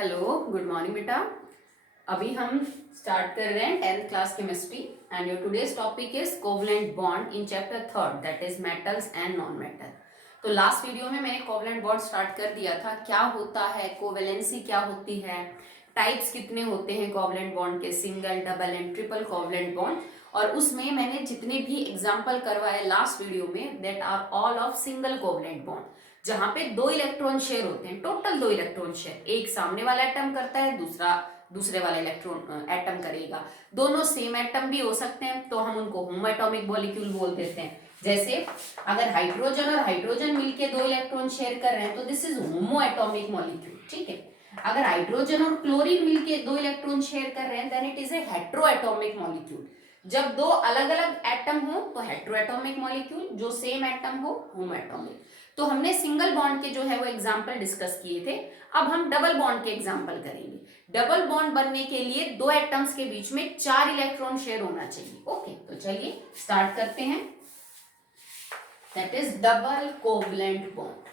Hello, good morning बेटा। अभी हम स्टार्ट कर रहे हैं 10th class chemistry and your today's topic is covalent bond in chapter 3rd that is metals and non metal. तो last video में मैंने कोवलेंट बॉन्ड स्टार्ट कर दिया था, क्या होता है, कोवेलेंसी क्या होती है, टाइप्स कितने होते हैं कोवलेंट बॉन्ड के, single, double and triple covalent bond. और उसमें मैंने जितने भी एग्जाम्पल करवाए लास्ट वीडियो में that are all of single covalent bond, जहां पे 2 इलेक्ट्रॉन शेयर होते हैं, टोटल 2 इलेक्ट्रॉन शेयर, एक सामने वाला एटम करता है, दूसरा दूसरे वाला इलेक्ट्रॉन एटम करेगा। दोनों सेम एटम भी हो सकते हैं तो हम उनको होमो एटॉमिक मॉलिक्यूल बोल देते हैं। जैसे अगर हाइड्रोजन और हाइड्रोजन मिलके 2 इलेक्ट्रॉन शेयर कर रहे हैं तो this is homo atomic molecule, ठीक है। अगर हाइड्रोजन और क्लोरीन मिलके 2 इलेक्ट्रॉन शेयर कर रहे हैं then it is a hetero atomic molecule. जब 2 अलग अलग एटम हो तो हेट्रो एटॉमिक मॉलिक्यूल, जो सेम एटम हो होमो एटॉमिक। तो हमने सिंगल बॉन्ड के जो है वो एग्जाम्पल डिस्कस किए थे। अब हम डबल बॉन्ड के एग्जाम्पल करेंगे। डबल बॉन्ड बनने के लिए 2 एटम्स के बीच में 4 इलेक्ट्रॉन शेयर होना चाहिए। ओके, तो चलिए स्टार्ट करते हैं। That is double covalent bond.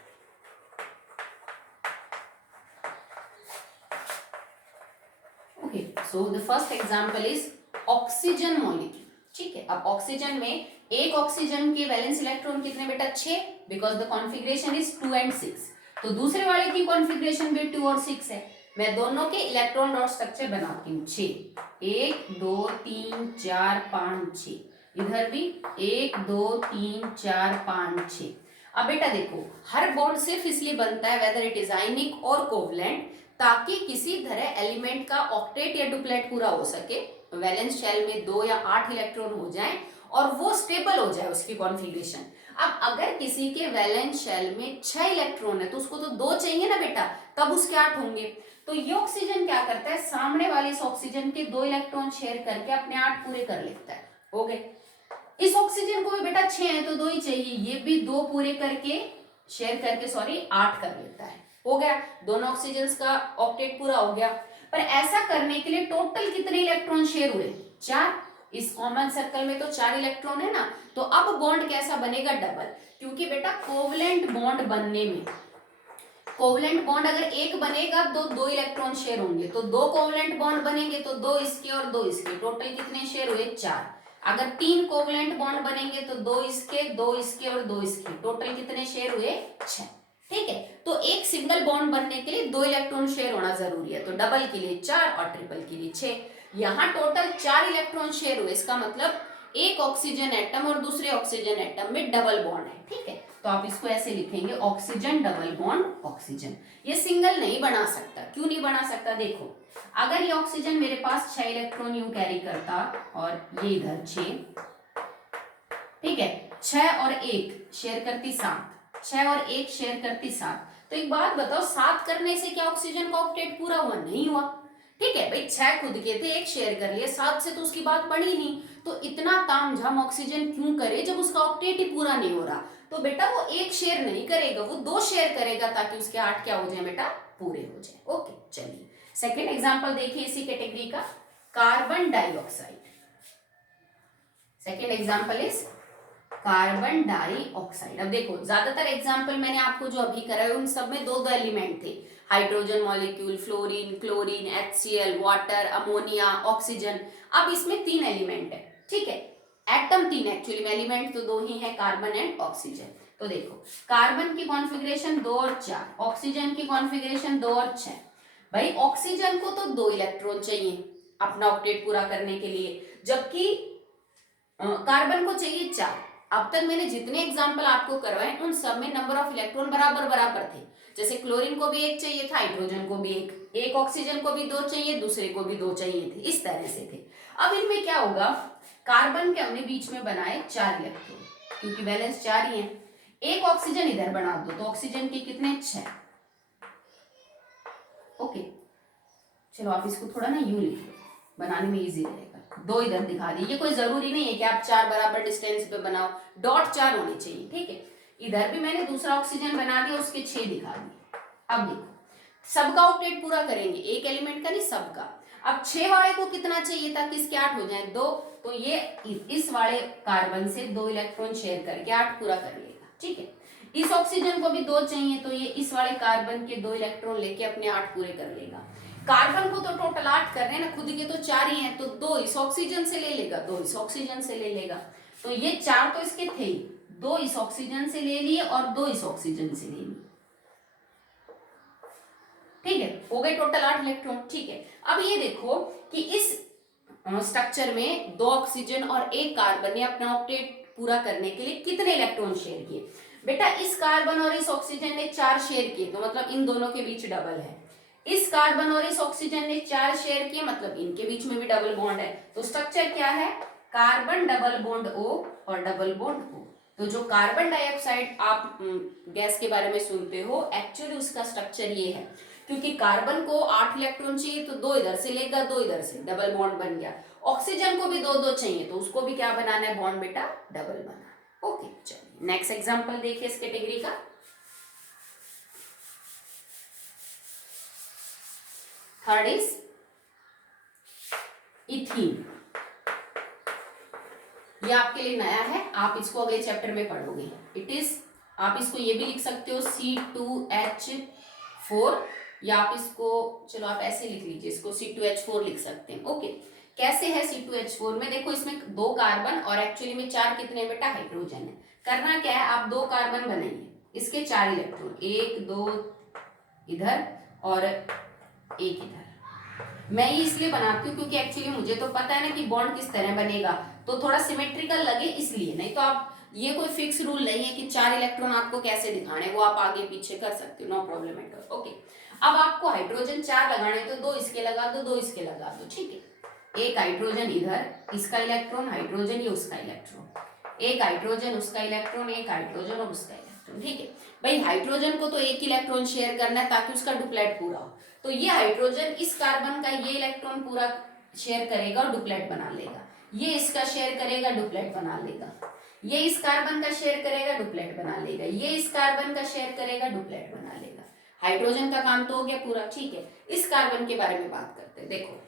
Okay, so the first example is oxygen molecule, ठीक है। अब ऑक्सीजन में एक ऑक्सीजन के वैलेंस इलेक्ट्रॉन कितने बेटा, 6, because the configuration is 2 and 6। तो दूसरे वाले की कॉन्फ़िगरेशन भी 2 और 6 है। मैं दोनों के इलेक्ट्रॉन डॉट स्ट्रक्चर बनाती हूँ, 6, 1 2 3 4 5 6, इधर भी 1 2 3 4 5 6। अब बेटा देखो, हर बॉन्ड सिर्फ इसलिए बनता है वेदर इट इज आयनिक और कोवलेंट, ताकि किसी तरह एलिमेंट का ऑक्टेट या डुप्लेट पूरा हो सके, वैलेंस शेल में 2 या 8 इलेक्ट्रॉन हो जाए और वो स्टेबल हो जाए उसकी कॉन्फ़िगरेशन। अब अगर किसी के वैलेंस शेल में 6 इलेक्ट्रॉन है तो उसको तो 2 चाहिए ना बेटा, तब उसके 8 होंगे। तो ये ऑक्सीजन क्या करता है, सामने वाले इस ऑक्सीजन के 2 इलेक्ट्रॉन शेयर करके अपने 8 पूरे कर लेता है। हो गए। इस ऑक्सीजन को भी बेटा 6 है तो 2 ही चाहिए, ये भी 2 पूरे करके शेयर करके 8 कर लेता है। हो गया, दोनों ऑक्सीजन का ऑक्टेट पूरा हो गया। पर ऐसा करने के लिए टोटल कितने इलेक्ट्रॉन शेयर हुए, 4। इस कॉमन सर्कल में तो 4 इलेक्ट्रॉन है ना। तो अब बॉन्ड कैसा बनेगा, डबल, क्योंकि बेटा कोवलेंट बॉन्ड बनने में, कोवलेंट बॉन्ड अगर एक बनेगा तो 2 इलेक्ट्रॉन शेयर होंगे, तो 2 कोवलेंट बॉन्ड बनेंगे तो 2 इसके और 2 इसके, टोटल कितने शेयर हुए, 4। अगर 3 कोवलेंट बॉन्ड बनेंगे तो 2 इसके, 2 इसके और 2 इसके, टोटल कितने शेयर हुए, 6। ठीक है, तो एक सिंगल बॉन्ड बनने के लिए 2 इलेक्ट्रॉन शेयर होना जरूरी है। तो डबल के लिए 4 और ट्रिपल के लिए 6। यहाँ टोटल 4 इलेक्ट्रॉन शेयर हुए, इसका मतलब एक ऑक्सीजन एटम और दूसरे ऑक्सीजन एटम में डबल बॉन्ड है, ठीक है। तो आप इसको ऐसे लिखेंगे, ऑक्सीजन डबल बॉन्ड ऑक्सीजन। ये सिंगल नहीं बना सकता, क्यों नहीं बना सकता, देखो अगर ये ऑक्सीजन मेरे पास 6 इलेक्ट्रॉन यूं कैरी करता और ये इधर 6, ठीक है, 6 और 1 शेयर करती 7, 6 और 1 शेयर करती 7। तो एक बात बताओ, 7 करने से क्या ऑक्सीजन का ऑक्टेट पूरा हुआ, नहीं हुआ, ठीक है भाई। 6 खुद के थे, 1 शेयर कर लिए, 7 से तो उसकी बात पड़ी नहीं। तो इतना तामझाम ऑक्सीजन क्यों करे जब उसका ऑक्टेट ही पूरा नहीं हो रहा। तो बेटा वो 1 शेयर नहीं करेगा, वो 2 शेयर करेगा ताकि उसके 8 क्या हो जाए बेटा, पूरे हो जाए। ओके, चलिए सेकेंड एग्जाम्पल देखिए इसी कैटेगरी का, carbon dioxide. Second example is carbon dioxide. अब देखो, ज्यादातर एग्जाम्पल मैंने आपको जो अभी कराए उन सब में 2 एलिमेंट थे, hydrogen molecule, fluorine, chlorine, HCl, water, ammonia, oxygen. अब इसमें 3 एलिमेंट है, ठीक है, एटम 3 एक्चुअली में, एलिमेंट तो 2 ही है, कार्बन एंड ऑक्सीजन। तो देखो, कार्बन की कॉन्फ़िगरेशन 2 और 4, ऑक्सीजन की कॉन्फ़िगरेशन 2 और 6। भाई ऑक्सीजन को तो 2 इलेक्ट्रॉन चाहिए अपना ऑक्टेट पूरा करने के लिए, जबकि कार्बन को चाहिए 4। अब तक मैंने जितने एग्जाम्पल आपको करवाए उन सब में नंबर ऑफ इलेक्ट्रॉन बराबर बराबर थे। जैसे क्लोरीन को भी 1 चाहिए था, हाइड्रोजन को भी 1, एक ऑक्सीजन को भी 2 चाहिए, दूसरे को भी 2 चाहिए थे, इस तरह से थे। अब इनमें क्या होगा, कार्बन के हमने बीच में बनाए 4 इलेक्ट्रॉन, क्योंकि बैलेंस 4 ही है। एक ऑक्सीजन इधर बना दो तो ऑक्सीजन के कितने, 6। ओके, चलो आप इसको थोड़ा ना यूं लिख लो, बनाने में इजी रहेगा। 2 इधर दिखा दी, ये कोई जरूरी नहीं है कि आप 4 बराबर डिस्टेंस पे बनाओ, डॉट 4 होने चाहिए, ठीक है। इधर भी मैंने दूसरा ऑक्सीजन बना दिया, उसके 6 दिखा दिए। अब देखो, सबका ऑक्टेट पूरा करेंगे, एक एलिमेंट का नहीं, सबका। अब 6 वाले को कितना चाहिए था कि इसके 8 हो जाए, 2। तो ये इस वाले कार्बन से 2 इलेक्ट्रॉन शेयर करके 8 पूरा कर लेगा, ठीक है। इस ऑक्सीजन को भी 2 चाहिए, तो ये इस वाले कार्बन के 2 इलेक्ट्रॉन लेके अपने 8 पूरे कर लेगा। कार्बन को तो टोटल 8 कर रहे हैं ना, खुद के तो 4 ही हैं, तो 2 इस ऑक्सीजन से ले लेगा, 2 इस ऑक्सीजन से ले लेगा। तो ये 4 तो इसके थे ही, 2 इस ऑक्सीजन से ले लिए और 2 इस ऑक्सीजन से ले लिए। ठीक है, हो गए टोटल 8 इलेक्ट्रॉन। ठीक है, अब ये देखो कि इस स्ट्रक्चर में 2 ऑक्सीजन और 1 कार्बन ने अपना ऑक्टेट पूरा करने के लिए कितने इलेक्ट्रॉन शेयर किए? बेटा इस कार्बन और इस ऑक्सीजन ने 4 शेयर किए, तो मतलब इन दोनों के बीच डबल है। इस कार्बन और इस ऑक्सीजन ने 4 शेयर किए, मतलब इनके बीच में भी डबल बॉन्ड है। तो स्ट्रक्चर क्या है? कार्बन डबल बॉन्ड O और डबल बॉन्ड O। तो जो कार्बन डाइऑक्साइड आप गैस के बारे में सुनते हो, एक्चुअली उसका स्ट्रक्चर ये है, क्योंकि कार्बन को 8 इलेक्ट्रॉन चाहिए, तो 2 इधर से लेगा, 2 इधर से, डबल बॉन्ड बन गया। ऑक्सीजन को भी 2-2 चाहिए, तो उसको भी क्या बनाना है? बॉन्ड बेटा डबल बनाना। ओके, चलिए नेक्स्ट एग्जांपल देखिए इस कैटेगरी का। Third is ethene. ये आपके लिए नया है, आप इसको अगले चैप्टर में पढ़ोगे। इट इज, आप इसको ये भी लिख सकते हो C2H4, या आप इसको, चलो आप ऐसे लिख लीजिए, इसको C2H4 लिख सकते हैं। ओके, कैसे है C2H4 में? देखो इसमें 2 कार्बन और एक्चुअली में 4 कितने बेटा? हाइड्रोजन है। करना क्या है, आप 2 कार्बन बनाइए, इसके 4 इलेक्ट्रॉन, 1 2 इधर और 1 इधर। मैं ये इसलिए बनाती हूँ क्योंकि एक्चुअली मुझे तो पता है ना कि बॉन्ड किस तरह बनेगा, तो थोड़ा सिमेट्रिकल लगे इसलिए। नहीं तो आप, ये कोई फिक्स रूल नहीं है कि 4 इलेक्ट्रॉन आपको कैसे दिखाने, वो आप आगे पीछे कर सकते हो, no problem at all. Okay, अब आपको हाइड्रोजन 4 लगाने, तो 2 इसके लगा दो, 2 इसके लगा दो। ठीक है, एक हाइड्रोजन इधर, इसका इलेक्ट्रॉन, हाइड्रोजन ये उसका इलेक्ट्रॉन, एक हाइड्रोजन उसका इलेक्ट्रॉन, एक हाइड्रोजन और उसका इलेक्ट्रॉन। ठीक है भाई, हाइड्रोजन को तो 1 इलेक्ट्रॉन शेयर करना है ताकि उसका डुप्लेट पूरा हो। तो ये हाइड्रोजन इस कार्बन का ये इलेक्ट्रॉन पूरा शेयर करेगा और डुप्लेट बना लेगा। ये इसका शेयर करेगा, डुप्लेट बना लेगा। ये इस कार्बन का शेयर करेगा, डुप्लेट बना लेगा। ये इस कार्बन का शेयर करेगा, डुप्लेट बना लेगा। हाइड्रोजन का काम तो हो गया पूरा। ठीक है, इस कार्बन के बारे में बात करते हैं। देखो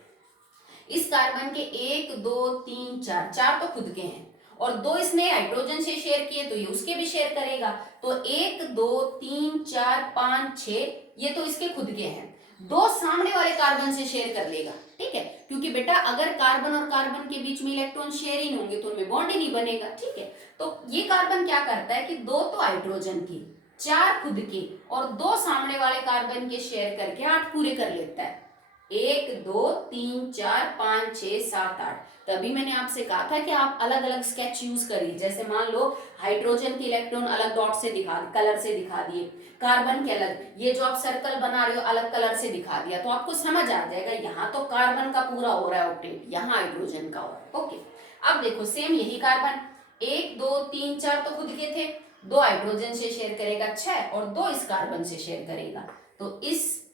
इस कार्बन के 1 2 3 4, 4 तो खुद के हैं और 2 इसने हाइड्रोजन से शेयर किए, तो ये उसके भी शेयर करेगा। तो 1 2 3 4 5 6, ये तो इसके खुद के हैं। 2 सामने वाले कार्बन से शेयर कर लेगा। ठीक है, क्योंकि बेटा अगर कार्बन और कार्बन के बीच में इलेक्ट्रॉन शेयर ही नहीं होंगे तो उनमें बॉन्ड ही नहीं बनेगा। ठीक है, तो ये कार्बन क्या करता है कि 2 तो हाइड्रोजन की, 4 खुद के और 2 सामने वाले कार्बन के शेयर करके 8 पूरे कर लेता है। 1 2 3 4 5 6 7 8। तभी मैंने आपसे कहा था कि आप अलग अलग स्केच यूज करिए। जैसे मान लो हाइड्रोजन के इलेक्ट्रॉन अलग डॉट से दिखा, कलर से दिखा दिए, कार्बन के अलग, ये जो आप सर्कल बना रहे हो अलग कलर से दिखा दिया, तो आपको समझ आ जाएगा यहाँ तो कार्बन का पूरा हो रहा है ऑक्टेट, यहाँ हाइड्रोजन का हो रहा है। ओके, अब देखो सेम यही कार्बन 1 2 3 4 तो खुद के थे, 2 हाइड्रोजन से शेयर करेगा 6 और 2 इस कार्बन से शेयर करेगा, तो इस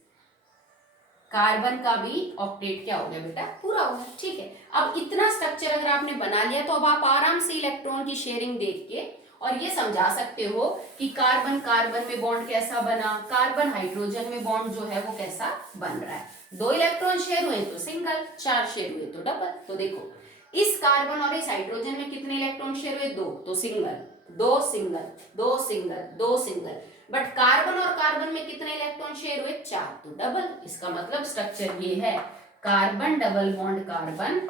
कार्बन का भी ऑक्टेट क्या हो गया बेटा? पूरा हो गया। ठीक है, अब इतना स्ट्रक्चर अगर आपने बना लिया तो अब आप आराम से इलेक्ट्रॉन की शेयरिंग देख के और ये समझा सकते हो कि कार्बन कार्बन में बॉन्ड कैसा बना, कार्बन हाइड्रोजन में बॉन्ड जो है वो कैसा बन रहा है। 2 इलेक्ट्रॉन शेयर हुए तो सिंगल, 4 शेयर हुए तो डबल। तो देखो इस कार्बन और इस हाइड्रोजन में कितने इलेक्ट्रॉन शेयर हुए? 2, तो single, 2 single, 2 single, 2 single. But carbon और कार्बन में कितने इलेक्ट्रॉन शेयर हुए? 4, तो डबल। इसका मतलब स्ट्रक्चर ये है, carbon double bond carbon,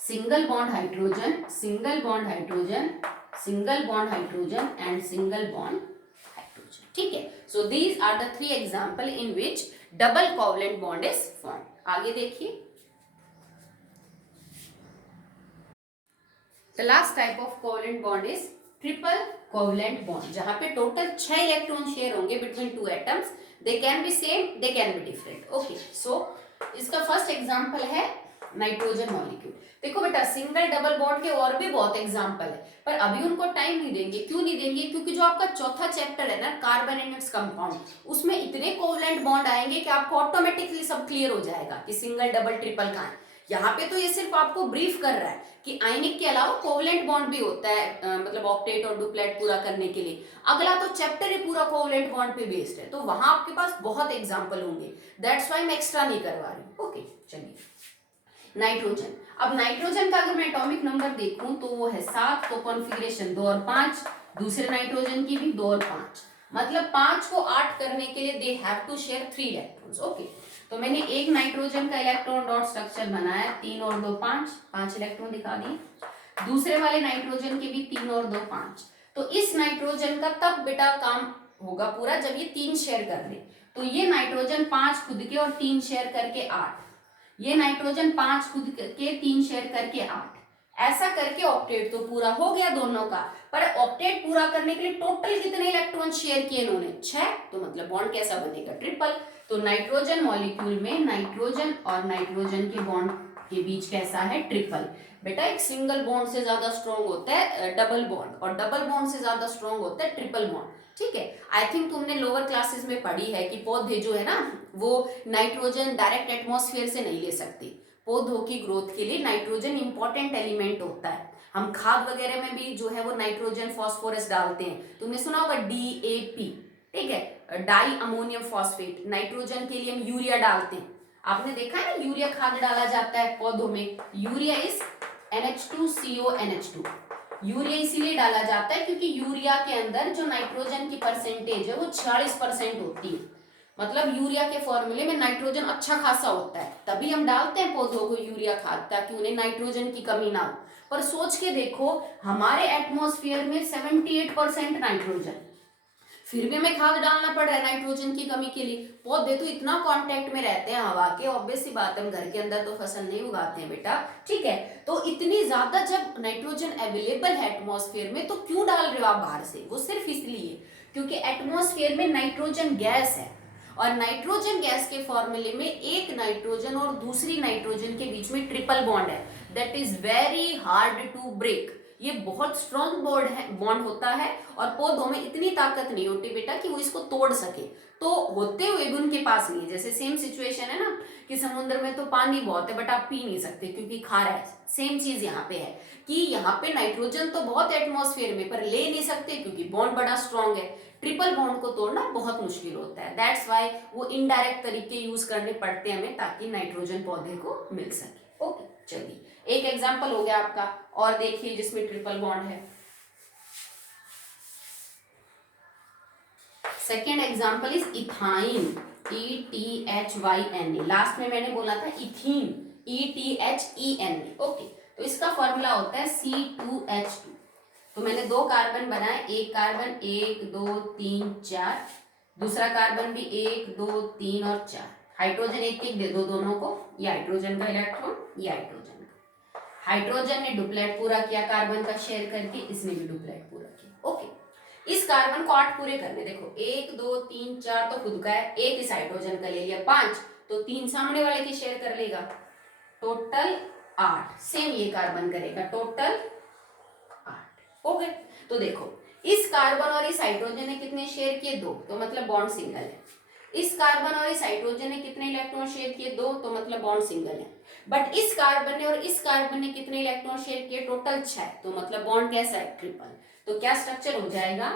single bond hydrogen, single bond hydrogen, single bond hydrogen and single bond hydrogen. ठीक है, so these are the 3 example in which double covalent bond is formed. आगे देखिए, the last type of covalent bond is triple covalent bond, जहां पे total 6 electron share होंगे between 2 atoms. They can be same, they can be different. Okay, so इसका first example है nitrogen molecule. देखो बेटा single double bond के और भी बहुत एग्जांपल है, पर अभी उनको टाइम नहीं देंगे। क्यों नहीं देंगे? क्योंकि जो आपका चौथा चैप्टर है ना, कार्बन एंड इट्स कंपाउंड, उसमें इतने कोवलेंट बॉन्ड आएंगे कि आपको ऑटोमेटिकली सब क्लियर हो जाएगा कि सिंगल डबल ट्रिपल कहाँ है। यहाँ पे तो ये सिर्फ आपको ब्रीफ कर रहा है कि आयनिक के अलावा कोवलेंट बॉन्ड भी होता है, मतलब ऑक्टेट और डुप्लेट पूरा करने के लिए। अगला तो चैप्टर ही पूरा कोवलेंट बॉन्ड पे बेस्ड है, तो वहां आपके पास बहुत एग्जांपल होंगे। दैट्स व्हाई मैं एक्स्ट्रा नहीं करवा रही। ओके, चलिए नाइट्रोजन। अब नाइट्रोजन का अगर मैं एटॉमिक नंबर देखूं तो वो है 7, तो कॉन्फ़िगरेशन 2 और 5, दूसरे नाइट्रोजन की भी 2 और 5, मतलब 5 को 8 करने के लिए they have to share 3 electrons. Okay, तो मैंने एक नाइट्रोजन का इलेक्ट्रॉन डॉट स्ट्रक्चर बनाया, 3 और 2 5, 5 इलेक्ट्रॉन दिखा दिए। दूसरे वाले नाइट्रोजन के भी 3 और 2 5। तो इस नाइट्रोजन का तब बेटा काम होगा पूरा जब ये 3 शेयर कर ले। तो ये नाइट्रोजन 5 खुद के और 3 शेयर करके 8, ये नाइट्रोजन 5 खुद के 3 शेयर करके 8, ऐसा करके ऑक्टेट तो पूरा हो गया दोनों का। पर ऑक्टेट पूरा करने के लिए टोटल कितने इलेक्ट्रॉन शेयर किए इन्होंने? 6। तो मतलब बॉन्ड कैसा बनेगा? ट्रिपल। तो नाइट्रोजन मॉलिक्यूल में नाइट्रोजन और नाइट्रोजन के बॉन्ड के बीच कैसा है? ट्रिपल। बेटा एक सिंगल बॉन्ड से ज्यादा स्ट्रॉन्ग होता है डबल बॉन्ड, और डबल बॉन्ड से ज्यादा स्ट्रॉन्ग होता है ट्रिपल बॉन्ड। ठीक है, आई थिंक तुमने लोअर क्लासेस में पढ़ी है कि पौधे जो है ना वो नाइट्रोजन डायरेक्ट एटमॉस्फेयर से नहीं ले सकते। पौधों की ग्रोथ के लिए नाइट्रोजन इंपॉर्टेंट एलिमेंट होता है। हम खाद वगैरह में भी जो है वो नाइट्रोजन फॉस्फोरस डालते हैं, तुमने सुना होगा DAP, ठीक है, डाई अमोनियम फॉस्फेट। नाइट्रोजन के लिए हम यूरिया डालते हैं, आपने देखा है ना यूरिया खाद डाला जाता है पौधों में। Urea is NH2CO NH2। Urea इसीलिए डाला जाता है क्योंकि यूरिया के अंदर जो नाइट्रोजन की परसेंटेज है वो 46% होती है। मतलब यूरिया के फॉर्मूले में नाइट्रोजन अच्छा खासा होता है, तभी हम डालते हैं पौधों को यूरिया खाद ताकि उन्हें नाइट्रोजन की कमी ना हो। पर सोच के देखो हमारे एटमॉस्फेयर में 78% नाइट्रोजन, फिर भी हमें खाद डालना पड़ रहा है नाइट्रोजन की कमी के लिए। पौधे तो इतना कांटेक्ट में रहते हैं हवा के, ऑब्वियस सी बात है हम घर के अंदर तो फसल नहीं उगाते हैं बेटा। ठीक है, तो इतनी ज्यादा जब नाइट्रोजन अवेलेबल है एटमॉस्फेयर में तो क्यों डाल रहे हो आप बाहर से? वो सिर्फ इसलिए क्योंकि एटमॉस्फेयर में नाइट्रोजन गैस है, और नाइट्रोजन गैस के फॉर्मूले में एक नाइट्रोजन और दूसरी नाइट्रोजन के बीच में ट्रिपल बॉन्ड है। That is very hard to break. ये बहुत स्ट्रॉन्ग बॉन्ड होता है, और पौधों में इतनी ताकत नहीं होती बेटा कि वो इसको तोड़ सके। तो होते हुए भी उनके पास नहीं है। जैसे सेम सिचुएशन है ना कि समुद्र में तो पानी बहुत है बट आप पी नहीं सकते क्योंकि खारा है। सेम चीज यहाँ पे है कि यहाँ पे नाइट्रोजन तो बहुत एटमॉस्फेयर में पर ले नहीं सकते क्योंकि बॉन्ड बड़ा स्ट्रॉन्ग है। ट्रिपल बॉन्ड को तोड़ना बहुत मुश्किल होता है। दैट्स वाई वो इनडायरेक्ट तरीके यूज करने पड़ते हैं हमें ताकि नाइट्रोजन पौधे को मिल सके। ओके, चलिए एक एग्जांपल हो गया आपका, और देखिए जिसमें ट्रिपल बॉन्ड है। Second example is ethyne, ETHYNA। Last में मैंने बोला था इथीन, ETHENA। ओके, तो इसका फॉर्मूला होता है C2H2। तो मैंने 2 कार्बन बनाए, एक कार्बन 1 2 3 4, दूसरा कार्बन भी 1 2 3 और 4। हाइड्रोजन एक एक दे दो दोनों को, ये हाइड्रोजन का इलेक्ट्रॉन, ये हाइड्रोजन का। हाइड्रोजन ने डुप्लेट पूरा किया कार्बन का शेयर करके, इसने भी डुप्लेट पूरा किया। ओके, इस कार्बन को 8 पूरे करने, देखो 1 2 3 4 तो खुद का है, एक इस हाइड्रोजन का ले लिया 5, तो 3 सामने वाले की शेयर कर लेगा, टोटल 8। सेम ये कार्बन करेगा, टोटल 8 हो गए। तो देखो इस कार्बन और इस हाइड्रोजन ने कितने शेयर किए? 2, तो मतलब बॉन्ड सिंगल है। इस कार्बन और इस हाइड्रोजन ने कितने इलेक्ट्रॉन शेयर किए? 2, तो मतलब बॉन्ड सिंगल है। बट इस कार्बन ने और इस कार्बन ने कितने इलेक्ट्रॉन शेयर किए? टोटल 6, तो मतलब बॉन्ड कैसा है? ट्रिपल। तो क्या स्ट्रक्चर हो जाएगा?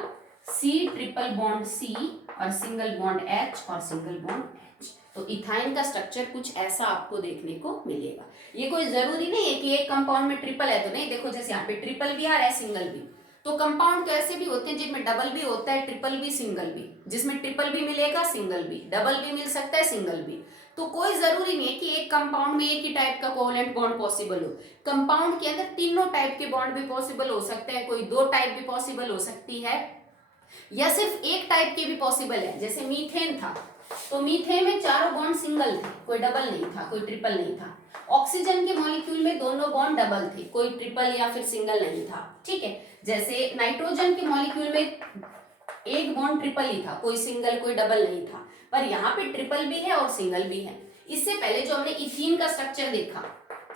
C ट्रिपल बॉन्ड C और सिंगल बॉन्ड H और सिंगल बॉन्ड H। तो इथाइन का स्ट्रक्चर कुछ ऐसा आपको देखने को मिलेगा। ये कोई जरूरी नहीं है कि एक कंपाउंड में ट्रिपल है तो नहीं, देखो जैसे यहाँ पे ट्रिपल भी आ रहा है, सिंगल भी। तो कंपाउंड तो ऐसे भी होते हैं जिनमें डबल भी होता है, ट्रिपल भी, सिंगल भी। जिसमें ट्रिपल भी मिलेगा, सिंगल भी, डबल भी मिल सकता है, सिंगल भी। तो कोई जरूरी नहीं है कि एक कंपाउंड में एक ही टाइप का कोवलेंट बॉन्ड पॉसिबल हो। कंपाउंड के अंदर तीनों टाइप के बॉन्ड भी पॉसिबल हो सकते हैं, कोई 2 टाइप भी पॉसिबल हो सकती है, या सिर्फ एक टाइप के भी पॉसिबल है। जैसे मीथेन था, तो मीथेन में चारों बॉन्ड सिंगल थे, कोई डबल नहीं था, कोई ट्रिपल नहीं था। ऑक्सीजन के मॉलिक्यूल में दोनों बॉन्ड डबल थे, कोई ट्रिपल या फिर सिंगल नहीं था। ठीक है, जैसे नाइट्रोजन के मॉलिक्यूल में एक बॉन्ड ट्रिपल ही था, कोई सिंगल कोई डबल नहीं था। पर यहाँ पे ट्रिपल भी है और सिंगल भी है। इससे पहले जो हमने इथीन का स्ट्रक्चर देखा,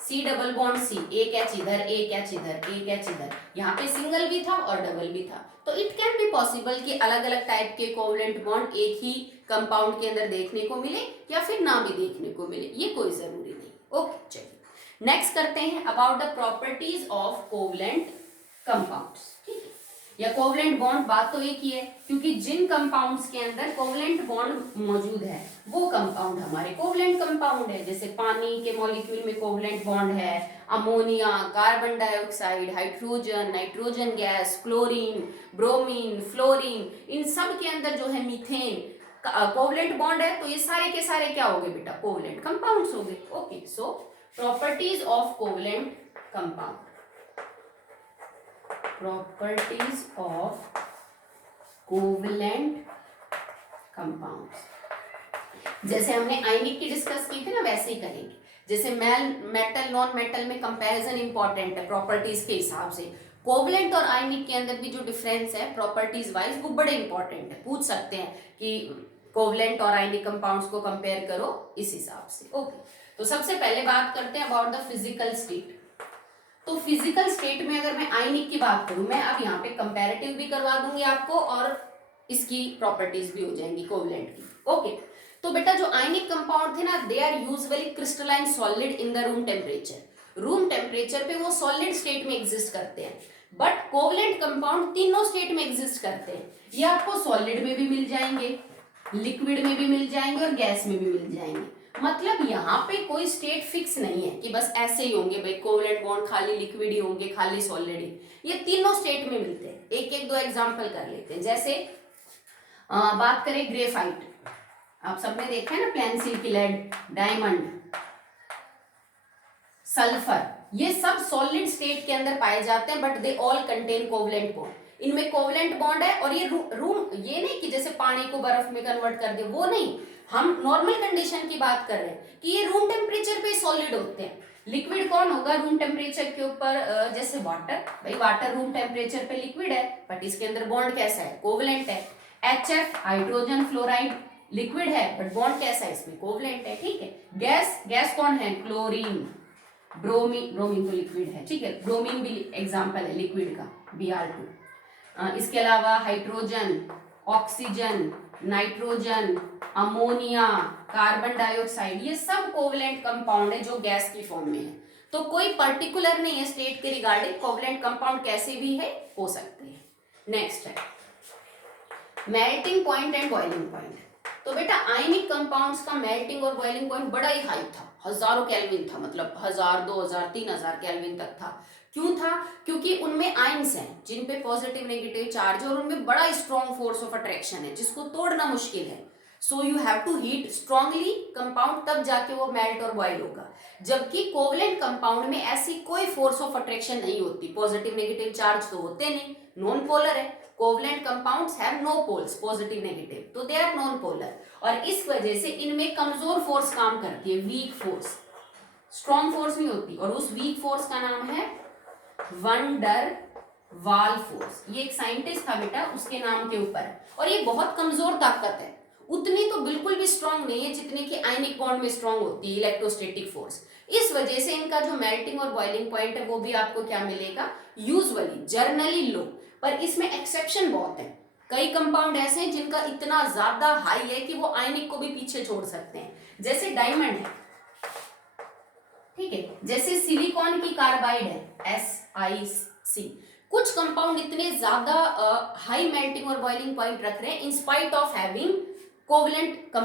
C डबल बॉन्ड C, एक H इधर, एक H इधर, एक H इधर, यहाँ पे सिंगल भी था और डबल भी था। तो इट कैन बी पॉसिबल कि अलग अलग टाइप के कोवलेंट बॉन्ड एक ही कंपाउंड के अंदर देखने को मिले या फिर ना भी देखने को मिले, ये कोई जरूरी नहीं। ओके, चलिए नेक्स्ट करते हैं about the properties of covalent compounds. ठीक है, या कोवलेंट बॉन्ड, बात तो एक ही है, क्योंकि जिन कंपाउंड्स के अंदर कोवलेंट बॉन्ड मौजूद है वो कंपाउंड हमारे कोवलेंट कंपाउंड है। जैसे पानी के मॉलिक्यूल में कोवलेंट बॉन्ड है, ammonia, carbon dioxide, hydrogen, nitrogen gas, chlorine, bromine, fluorine, इन सब के अंदर जो है मीथेन कोवलेंट बॉन्ड है। तो ये सारे के सारे क्या हो गए बेटा, कोवलेंट कंपाउंड्स हो गए। Okay, so properties of covalent compound, properties of covalent compounds, जैसे हमने आयनिक की डिस्कस की थी ना वैसे ही करेंगे। जैसे मेटल नॉन मेटल में कंपैरिजन इंपॉर्टेंट है प्रॉपर्टीज के हिसाब से, कोवलेंट और आयनिक के अंदर भी जो डिफरेंस है प्रॉपर्टीज वाइज वो बड़े इंपॉर्टेंट है, पूछ सकते हैं कि कोवलेंट और आयनिक कंपाउंड्स को कंपेयर करो इस हिसाब से। ओके, तो सबसे पहले बात करते हैं अबाउट द फिजिकल स्टेट। तो फिजिकल स्टेट में अगर मैं आयनिक की बात करूं, मैं अब यहाँ पे कंपैरेटिव भी करवा दूंगी आपको और इसकी प्रॉपर्टीज भी हो जाएंगी कोवलेंट की। ओके, तो बेटा जो आयनिक कंपाउंड थे ना, they are usually crystalline solid in the room temperature. रूम टेम्परेचर पे वो सॉलिड स्टेट में एग्जिस्ट करते हैं, बट कोवलेंट कंपाउंड तीनों स्टेट में एग्जिस्ट करते हैं। ये आपको सॉलिड में भी मिल जाएंगे, लिक्विड में भी मिल जाएंगे और गैस में भी मिल जाएंगे। मतलब यहाँ पे कोई स्टेट फिक्स नहीं है कि बस ऐसे ही होंगे भाई कोवलेंट बॉन्ड खाली लिक्विड ही होंगे, खाली सॉलिड ही, ये तीनों स्टेट में मिलते हैं। एक एक दो एग्जांपल कर लेते हैं। जैसे बात करें ग्रेफाइट, आप सबने देखा है ना, पेंसिल की लेड, डायमंड, सल्फर, ये सब सॉलिड स्टेट के अंदर पाए जाते हैं, but they all contain covalent bond. इनमें कोवलेंट बॉन्ड है और ये रूम, ये नहीं कि जैसे पानी को बर्फ में कन्वर्ट कर दे, वो नहीं, हम नॉर्मल कंडीशन की बात कर रहे हैं कि ये रूम टेम्परेचर पे सॉलिड होते हैं। लिक्विड कौन होगा रूम टेम्परेचर के ऊपर, जैसे वाटर, भाई वाटर रूम टेम्परेचर पे लिक्विड है, बट इसके अंदर बॉन्ड कैसा है, कोवलेंट है। HF हाइड्रोजन फ्लोराइड लिक्विड है, बट बॉन्ड कैसा है इसमें, कोवलेंट है, ठीक है। गैस, गैस कौन है, क्लोरीन, ब्रोमीन, ब्रोमीन तो लिक्विड है, ठीक है, ब्रोमीन भी एग्जांपल है लिक्विड का, Br2। इसके अलावा hydrogen, oxygen, nitrogen, ammonia, carbon dioxide, ये सब कोवलेंट कंपाउंड है जो गैस की फॉर्म में है। तो कोई पर्टिकुलर नहीं है स्टेट के रिगार्डिंग, कोवलेंट कंपाउंड कैसे भी है, हो सकते हैं। नेक्स्ट है melting point and boiling point. तो बेटा आयनिक कंपाउंड्स का मेल्टिंग और बॉइलिंग पॉइंट बड़ा ही हाई था, हजारों केल्विन था, मतलब 1000, 2000, 3000 केल्विन तक था। क्यों था, क्योंकि उनमें आयंस हैं जिन पे पॉजिटिव नेगेटिव चार्ज है और उनमें बड़ा स्ट्रॉन्ग फोर्स ऑफ अट्रैक्शन है जिसको तोड़ना मुश्किल है। So you have to heat strongly compound, तब जाके वो मेल्ट और बॉइल होगा। जबकि कोवलेंट कंपाउंड में ऐसी कोई फोर्स ऑफ अट्रैक्शन नहीं होती, पॉजिटिव नेगेटिव चार्ज तो होते नहीं, नॉन पोलर है। Covalent compounds have no poles, positive negative, तो दे आर नॉन पोलर, और इस वजह से इनमें कमजोर फोर्स काम करती है, वीक फोर्स, स्ट्रॉन्ग फोर्स नहीं होती। और उस वीक फोर्स का नाम है वन डर वाल फोर्स। ये एक साइंटिस्ट था बेटा, उसके नाम के ऊपर है, और ये बहुत कमजोर ताकत है, उतनी तो बिल्कुल भी स्ट्रॉन्ग नहीं है जितनी कि आयनिक बॉन्ड में स्ट्रॉन्ग होती है इलेक्ट्रोस्टैटिक फोर्स। इस वजह से इनका जो मेल्टिंग और बॉइलिंग पॉइंट है वो भी आपको क्या मिलेगा, यूजुअली जर्नली लो, पर इसमें एक्सेप्शन बहुत है। कई कंपाउंड ऐसे हैं जिनका इतना ज्यादा हाई है कि वो आयनिक को भी पीछे छोड़ सकते हैं, जैसे डायमंड है, ठीक है, जैसे सिलिकॉन की कार्बाइड है SiC। कुछ कंपाउंड इतने ज्यादा हाई मेल्टिंग और बॉइलिंग पॉइंट रख रहे हैं in spite of having covalent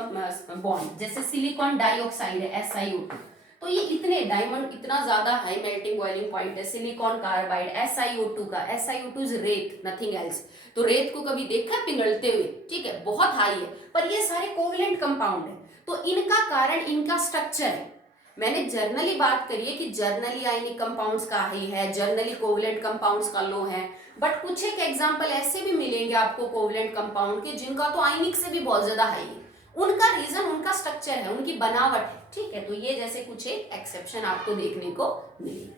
bond, जैसे सिलिकॉन डाइऑक्साइड है SiO2। तो ये इतने, डायमंड इतना ज्यादा हाई मेल्टिंग बॉइलिंग पॉइंट है, सिलिकॉन कार्बाइड SiO2 का, SiO2 इज रेत, नथिंग एल्स। तो रेत को कभी देखा है पिघलते हुए, ठीक है, बहुत हाई है, पर ये सारे कोवलेंट कंपाउंड है। तो इनका कारण इनका स्ट्रक्चर है। मैंने जर्नली बात करी है कि जर्नली आयनिक कंपाउंड्स का हाई है, जर्नली कोवलेंट कंपाउंड्स का लो है, बट कुछ एक एग्जांपल ऐसे भी मिलेंगे आपको कोवलेंट कंपाउंड के जिनका तो आयनिक से भी बहुत ज्यादा हाई है। उनका रीजन उनका स्ट्रक्चर है, उनकी बनावट है, ठीक है। तो ये जैसे कुछ एक एक्सेप्शन आपको देखने को मिलेगी।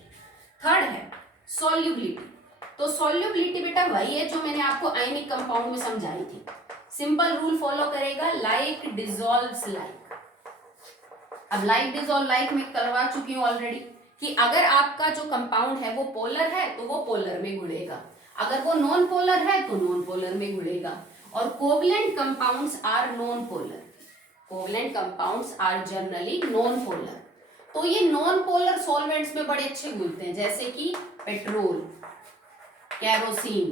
थर्ड है सॉल्युबिलिटी। तो सॉल्युबिलिटी बेटा वही है जो मैंने आपको आयनिक कंपाउंड में समझाई थी। सिंपल रूल फॉलो करेगा, लाइक डिसॉल्व्स लाइक। अब लाइक डिसॉल्व लाइक मैं करवा चुकी हूँ ऑलरेडी कि अगर आपका जो कंपाउंड है वो पोलर है तो वो पोलर में घुलेगा, अगर वो नॉन पोलर है तो नॉन पोलर में घुलेगा। और covalent compounds are non polar, covalent compounds are generally non polar. तो ये नॉन पोलर सॉल्वेंट्स में बड़े अच्छे घुलते हैं, जैसे कि petrol, kerosene,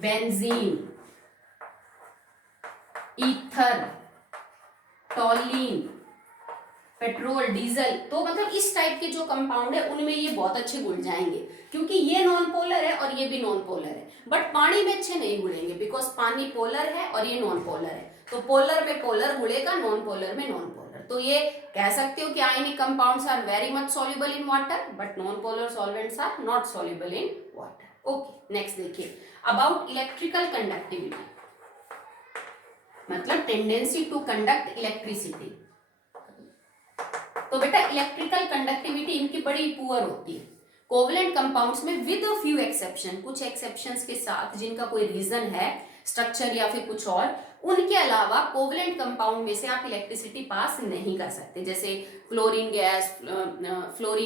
benzene, ether, टॉलिन, petrol, diesel. तो मतलब इस टाइप के जो कंपाउंड है उनमें ये बहुत अच्छे घुल जाएंगे, क्योंकि ये नॉन पोलर है और ये भी नॉन पोलर है। बट पानी में अच्छे नहीं घुलेंगे बिकॉज पानी पोलर है और ये नॉन पोलर है। तो पोलर में पोलर घुलेगा, नॉन पोलर में नॉन पोलर। तो ये कह सकते हो कि ionic compounds are very much soluble in water, but non polar solvents are not soluble in water. Okay, next देखिए अबाउट इलेक्ट्रिकल कंडक्टिविटी, मतलब टेंडेंसी टू कंडक्ट इलेक्ट्रिसिटी। तो बेटा इलेक्ट्रिकल कंडक्टिविटी इनकी बड़ी पुअर होती है कोवलेंट कंपाउंड्स में, with a few exception, कुछ एक्सेप्शंस के साथ जिनका कोई रीजन है, स्ट्रक्चर या फिर कुछ और। उनके अलावा कोवलेंट कंपाउंड में से आप इलेक्ट्रिसिटी पास नहीं कर सकते, जैसे chlorine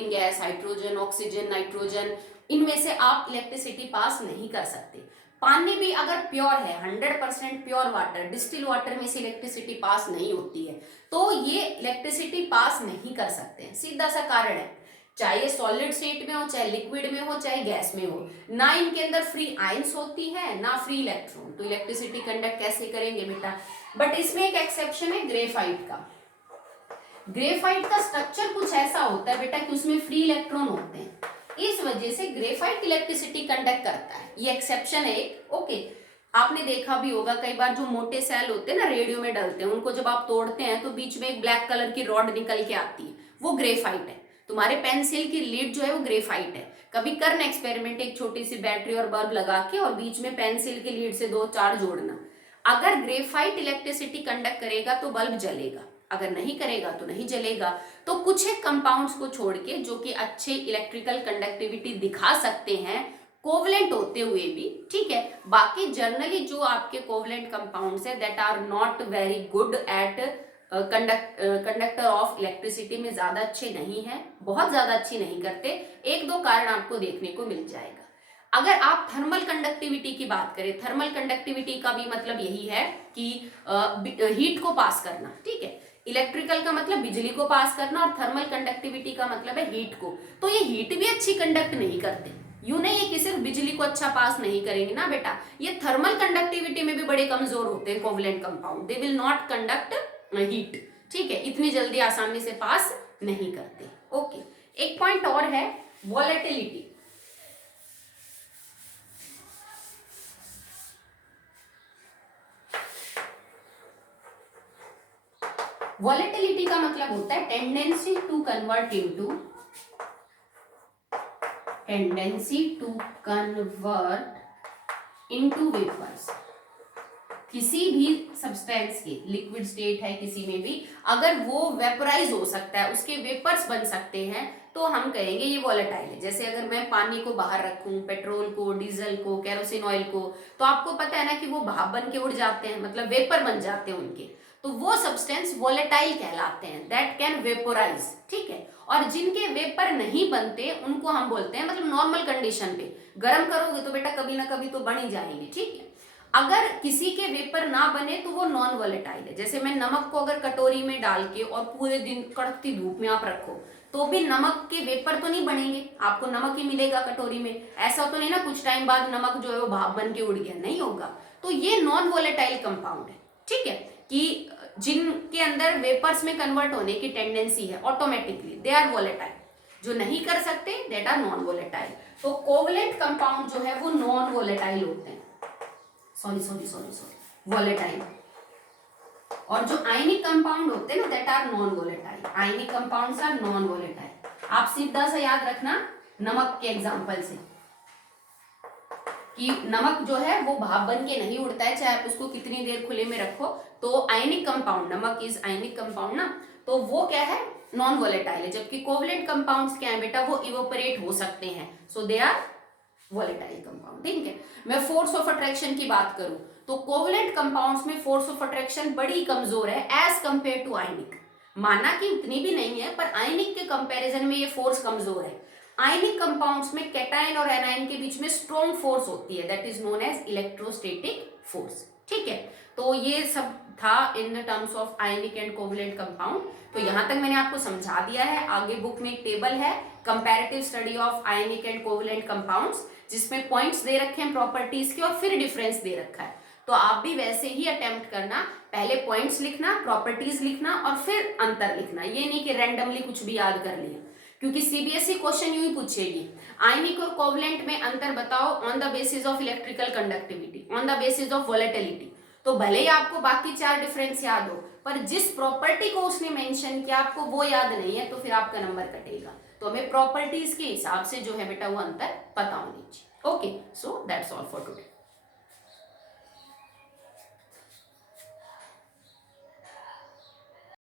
gas, hydrogen, oxygen, nitrogen, इनमें से आप इलेक्ट्रिसिटी पास नहीं कर सकते। पानी भी अगर प्योर है, 100% प्योर वाटर, डिस्टिल वाटर में से इलेक्ट्रिसिटी पास नहीं होती है, तो ये इलेक्ट्रिसिटी पास नहीं कर सकते हैं। सीधा सा कारण है, चाहे सॉलिड स्टेट में हो, चाहे लिक्विड में हो, चाहे गैस में हो, ना इनके अंदर फ्री आयंस होती है ना फ्री इलेक्ट्रॉन, तो इलेक्ट्रिसिटी कंडक्ट कैसे करेंगे बेटा। बट इसमें एक एक्सेप्शन है ग्रेफाइट का। ग्रेफाइट का स्ट्रक्चर कुछ ऐसा होता है बेटा कि उसमें फ्री इलेक्ट्रॉन होते हैं, इस वजह से ग्रेफाइट इलेक्ट्रिसिटी कंडक्ट करता है। ये एक्सेप्शन है एक। ओके, आपने देखा भी होगा कई बार जो मोटे सेल होते हैं ना, रेडियो में डलते हैं, उनको जब आप तोड़ते हैं तो बीच में एक ब्लैक कलर की रॉड निकल के आती है, वो ग्रेफाइट है। तुम्हारे पेंसिल की लीड जो है वो ग्रेफाइट है। कभी करना एक्सपेरिमेंट, एक छोटी सी बैटरी और बल्ब लगा के और बीच में पेंसिल की लीड से 2-4 जोड़ना। अगर ग्रेफाइट इलेक्ट्रिसिटी कंडक्ट करेगा तो बल्ब जलेगा, अगर नहीं करेगा तो नहीं जलेगा। तो कुछ एक कंपाउंड्स को छोड़ के जो कि अच्छे इलेक्ट्रिकल कंडक्टिविटी दिखा सकते हैं कोवलेंट होते हुए भी, ठीक है, बाकी जनरली जो आपके कोवलेंट कंपाउंड्स है that are not very good at conductor of electricity में ज्यादा अच्छे नहीं है, बहुत ज्यादा अच्छी नहीं करते। 1-2 कारण आपको देखने को मिल जाएगा। अगर आप थर्मल कंडक्टिविटी की बात करें, थर्मल कंडक्टिविटी का भी मतलब यही है कि हीट को पास करना, ठीक है। इलेक्ट्रिकल का मतलब बिजली को पास करना और थर्मल कंडक्टिविटी का मतलब है हीट को। तो ये हीट भी अच्छी कंडक्ट नहीं करते, यूं नहीं है कि सिर्फ बिजली को अच्छा पास नहीं करेंगे ना बेटा, ये थर्मल कंडक्टिविटी में भी बड़े कमजोर होते हैं covalent compound, they will not conduct heat, ठीक है, इतनी जल्दी आसानी से पास नहीं करते। ओके, एक पॉइंट और है वॉलेटिलिटी। वॉलेटिलिटी का मतलब होता है tendency to convert into vapours. किसी भी सब्सटेंस के लिक्विड स्टेट है किसी में भी, अगर वो वेपराइज हो सकता है, उसके वेपर्स बन सकते हैं, तो हम कहेंगे ये वॉलेटाइल है। जैसे अगर मैं पानी को बाहर रखूं, पेट्रोल को, डीजल को, केरोसिन ऑयल को, तो आपको पता है ना कि वो भाप बन के उड़ जाते हैं, मतलब वेपर बन जाते हैं उनके, तो वो सब्सटेंस वॉलेटाइल कहलाते हैं, दैट कैन वेपोराइज, ठीक है। और जिनके वेपर नहीं बनते उनको हम बोलते हैं, मतलब नॉर्मल कंडीशन पे गर्म करोगे तो बेटा कभी ना कभी तो बन ही जाएंगे, ठीक है। अगर किसी के वेपर ना बने तो वो नॉन वॉलेटाइल है। जैसे मैं नमक को अगर कटोरी में डाल के और पूरे दिन कड़कती धूप में आप रखो तो भी नमक के वेपर तो नहीं बनेंगे, आपको नमक ही मिलेगा कटोरी में। ऐसा तो नहीं ना कुछ टाइम बाद नमक जो है वो भाप बन के उड़ गया, नहीं होगा। तो ये नॉन वॉलेटाइल कंपाउंड है, ठीक है, कि जिनके अंदर वेपर्स में कन्वर्ट होने की टेंडेंसी है ऑटोमेटिकली, दे आर वॉलेटाइल। जो नहीं कर सकते दैट आर नॉन वॉलेटाइल। तो कोवलेंट कंपाउंड जो है वो नॉन वॉलेटाइल होते हैं, वॉलेटाइल। और जो आयनिक कंपाउंड होते हैं ना that are non volatile, ionic compounds are non volatile. आप सीधा सा याद रखना नमक के एग्जांपल से कि नमक जो है वो भाप बन के नहीं उड़ता है, चाहे आप उसको कितनी देर खुले में रखो। तो आयनिक कंपाउंड, नमक इज आयनिक कंपाउंड ना, तो वो क्या है, नॉन वॉलेटाइल है। जबकि कोवलेंट कंपाउंड्स क्या है बेटा, वो इवोपरेट हो सकते हैं, सो दे आर वॉलेटाइल कंपाउंड, ठीक है। मैं फोर्स ऑफ अट्रैक्शन की बात करूं तो कोवलेंट कंपाउंड्स में फोर्स ऑफ अट्रैक्शन बड़ी कमजोर है एज कंपेयर टू आयनिक। माना कि उतनी भी नहीं है, पर आयनिक के कंपैरिजन में ये फोर्स कमजोर है। आयनिक कंपाउंड्स में कैटायन और एनायन के बीच में स्ट्रॉन्ग फोर्स होती है, that is known as electrostatic force, ठीक है। तो ये सब था in terms of ionic and covalent compound. तो यहां तक मैंने आपको समझा दिया है। आगे बुक में एक टेबल है comparative study of ionic and covalent compounds, जिसमें पॉइंट्स दे रखे हैं प्रॉपर्टीज के और फिर डिफरेंस दे रखा है। तो आप भी वैसे ही अटेम्प्ट करना, पहले पॉइंट्स लिखना, प्रॉपर्टीज लिखना और फिर अंतर लिखना। ये नहीं कि रैंडमली कुछ भी याद कर लिया, क्योंकि सीबीएसई क्वेश्चन यूं ही पूछेगी, आयनिक और कोवलेंट में अंतर बताओ on the basis of electrical conductivity, on the basis of volatility. तो भले ही आपको बाकी 4 डिफरेंस याद हो, पर जिस प्रॉपर्टी को उसने मेंशन किया आपको वो याद नहीं है, तो फिर आपका नंबर कटेगा। तो हमें प्रॉपर्टीज के हिसाब से जो है बेटा वो अंतर पता होनी चाहिए। Okay, so that's all for today.